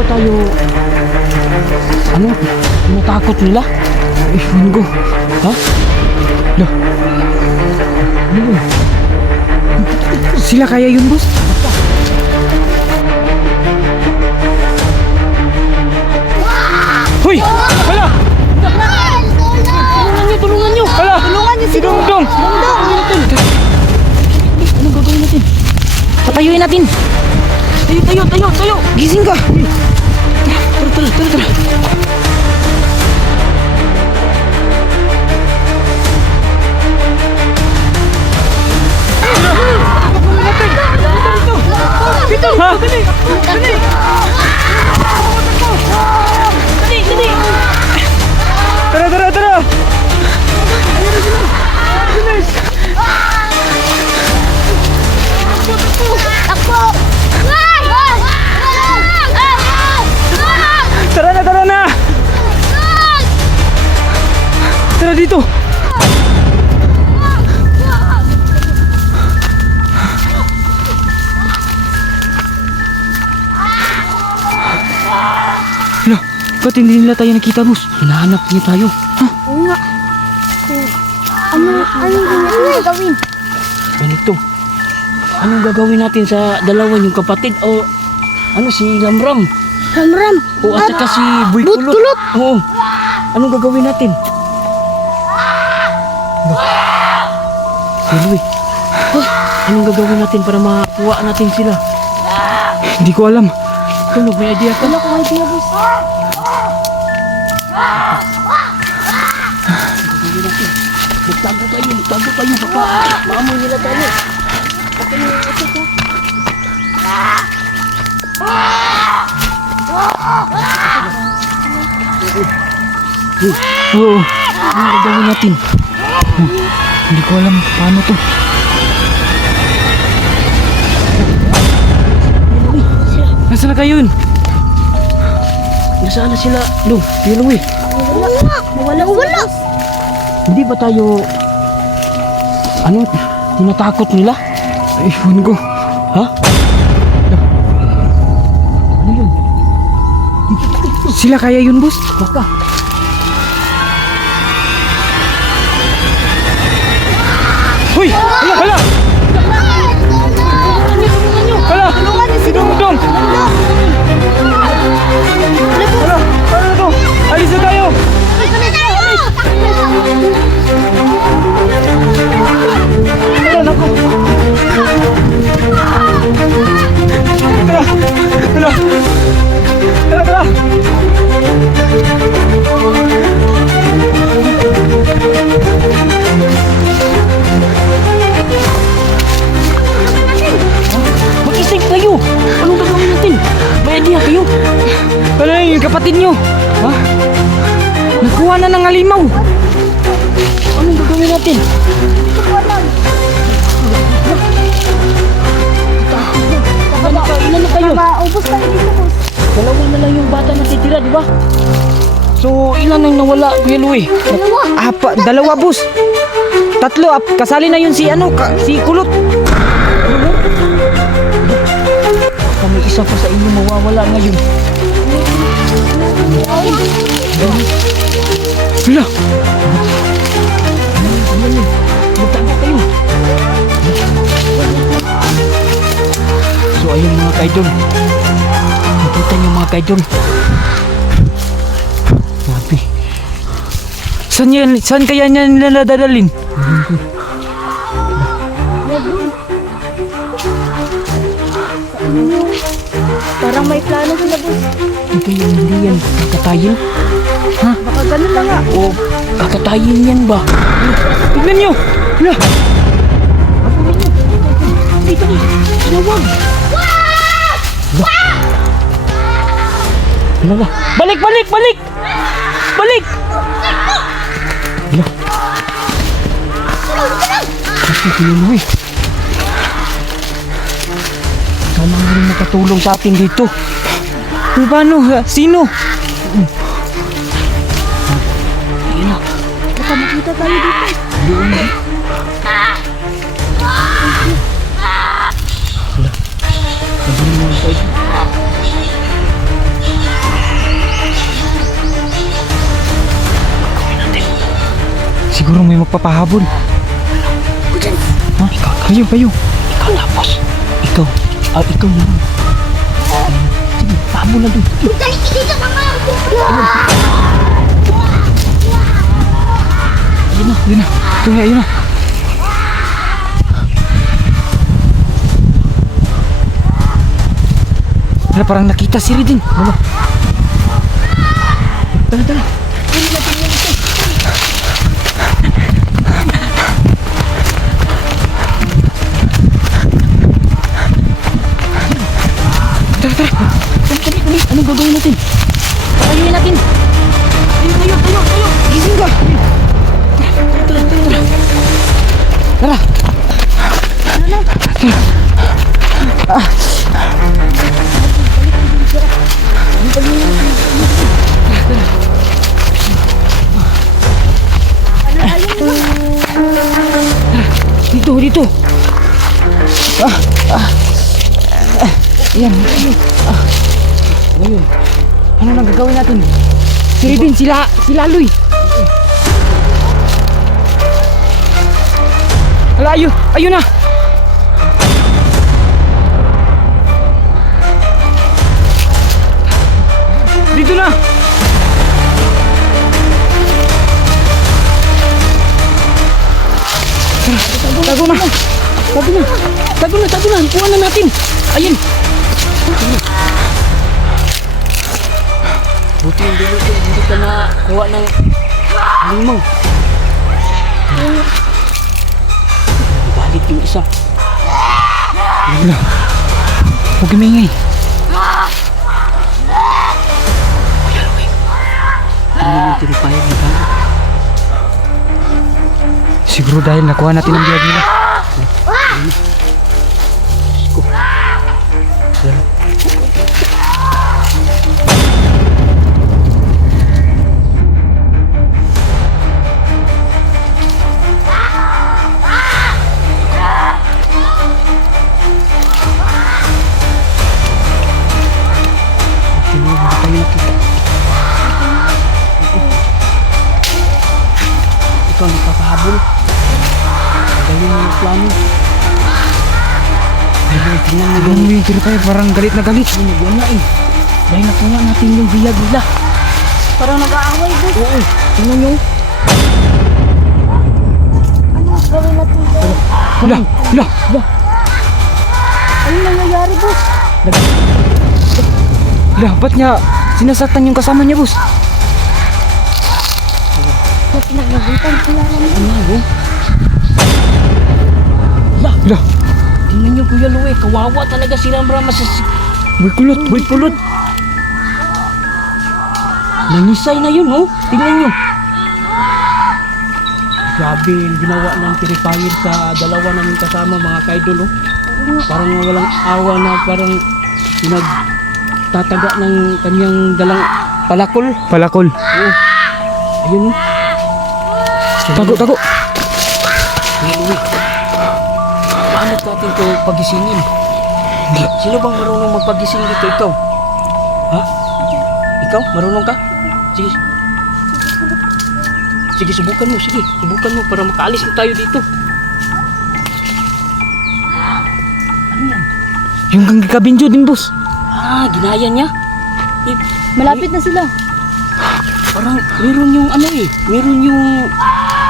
ba tayo... Ano? Natakot nila? Eh, Munggo. Ha? Lo. Ano yun? Sila kaya yun, boss? Hoy! Hala! Tulungan nyo! Hala! Tulungan nyo si Dongdong! Anong gagawin natin? Patayuin natin! Tayo! Gising ka! Tara! Ha? Dali! Tara! Tara na! Tara dito! Hala, ba't hindi nila tayo nakita, boss? Hinahanap niya tayo. Ha? Oo nga. Anong gagawin? Ganito. Anong gagawin natin sa dalawa yung kapatid o ano si Lamram? Lamram. O at saka si Boy Kulot. Kulot. Oo. Anong gagawin natin? Anyway, anong gagawin natin para makuha natin sila? Hindi ko alam. Ikaw may idea ka? Wala akong idea, boss. Magtago tayo. Baka maamoy nila tayo. Oo. Ano gagawin natin? Hindi ko alam paano to. Nasaan na kayo yun? Nasaan na sila? Lo, Yellow eh. Wala. Hindi ba tayo... Ano? Tinatakot nila? Ay, ko. Ha? Ano yun? Sila kaya yun, boss? Baka. Hoy! Hala! Si Dongdong! Hala! Ano to? Alis na tayo! Hala, naku! Tara! Mag-isip kayo! Anong gagawin natin? May idea kayo? Ano yung kapatid nyo? Ha? Nakuha na ng alimaw! Anong gagawin natin? Ilan na kayo? Maubos tayo dito, boss. Dalawa na lang yung bata na titira, di ba? So, ilan ang nawala, Kuya Louie? Dalawa, boss. Tatlo, kasali na yun si si Kulot. Baka may isa pa sa inyo mawawala ngayon. Hala! Magtago kayo. So, ayun mga kaidol. Nakita niyo mga kaidol. Grabe. Saan kaya niya nila dadalhin? Parang may plano sila, boss. Hindi yan. Kakatayin? Ha? Baka ganun lang nga. O kakatayin yan ba? Tignan niyo! Hala! Dito ni! Lawag! Hala! Balik! Hala! Kasi Kuya sana nga rin nakatulong sa atin dito. Paano? Sino? Ayun na. Baka makita tayo dito. Doon. Siguro may magpapahabol. Ha? Kayo. Ikaw na, boss. Ikaw. Ikaw na. Sige, pahabol na doon. Ayun na. Ayun na. Wala, parang nakita si Ridin. Wala. Tara. Tara. Dali. Anong gagawin natin? Ayuin natin. Tayo. Gising ka. Tara. Dito. Ayan. Ayun. Ano nang gagawin natin? Si Ridin, sila Loy. Hala, ayun na. Dito na. Tago na. Kuha na natin. Ayun. Buti yung dulo ko, hindi ka na kuha ng halimaw. Galit yung isa. Wala. Huwag umingay. Ano yung tinipayan ng galit? Siguro dahil nakuha natin ang biyag nila. Ikaw nagpapahabol. Ang galing ng plano. Tingnan mo Hanggang may tira tayo, parang galit na galit. wala eh. Dahil nakuha natin yung biyag nila. Parang nag-aaway, boss. Oo, tingnan nyo. Ano gawin natin, boss? Hala. Ano nangyayari, boss? Hala, ba't niya sinasaktan yung kasama niya, boss? Mas naglabutan sila naman. Hala. Tingnan nyo Kuya Louie, kawawa talaga si Ramram sa May kulot. pulot. Nangisay na yun, oh. Tingnan nyo. Grabe yung ginawa ng purifier sa dalawa namin kasama mga kaidol, oh. Parang walang awa na parang nagtataga ng kanyang dalang palakol. Palakol. Oh. Ayun, oh. Tago. Kuya Louie, paano natin ito pagisingin? Sino bang marunong magpagising dito? Ikaw? Ha? Ikaw? Marunong ka? Sige, subukan mo. Subukan mo para makaalis na tayo dito. Ano yan? Yung kang kabinjo din, boss. Ginaya niya. Eh, Malapit na sila. parang meron yung meron yung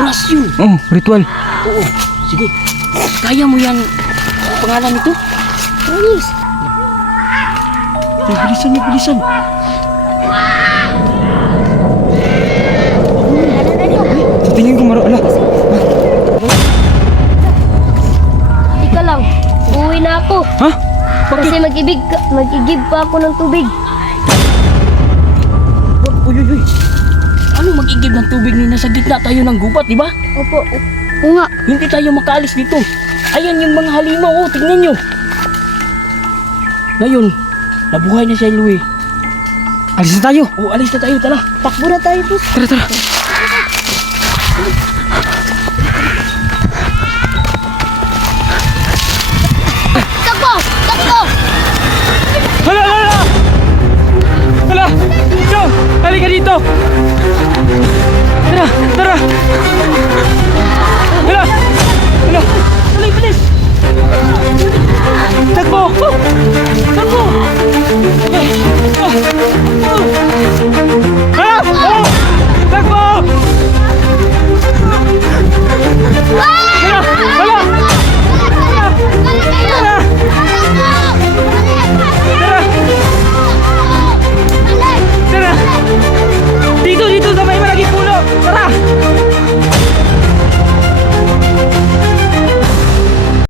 orasyon. Oh, ritual. Oo, sige. Kaya mo yan. Ang pangalan nito? Please. Bilisan. Tingin ko ala. Ika lang. Uwi na ako. Ha? Kasi mag-igib pa ako ng tubig. Uy. Ano mag-igib ng tubig ni nasa gitna tayo ng gubat, di ba? Opo. Oo nga. Hindi tayo makaalis dito. Ayan yung mga halimaw, oh, tignan nyo. Ngayon, nabuhay na si Louie. Alis na tayo. Oh, alis na tayo, tara. Takbo na tayo, boss. Tara. Takbo! Hala! Joe! Halika dito! Tara! Oh,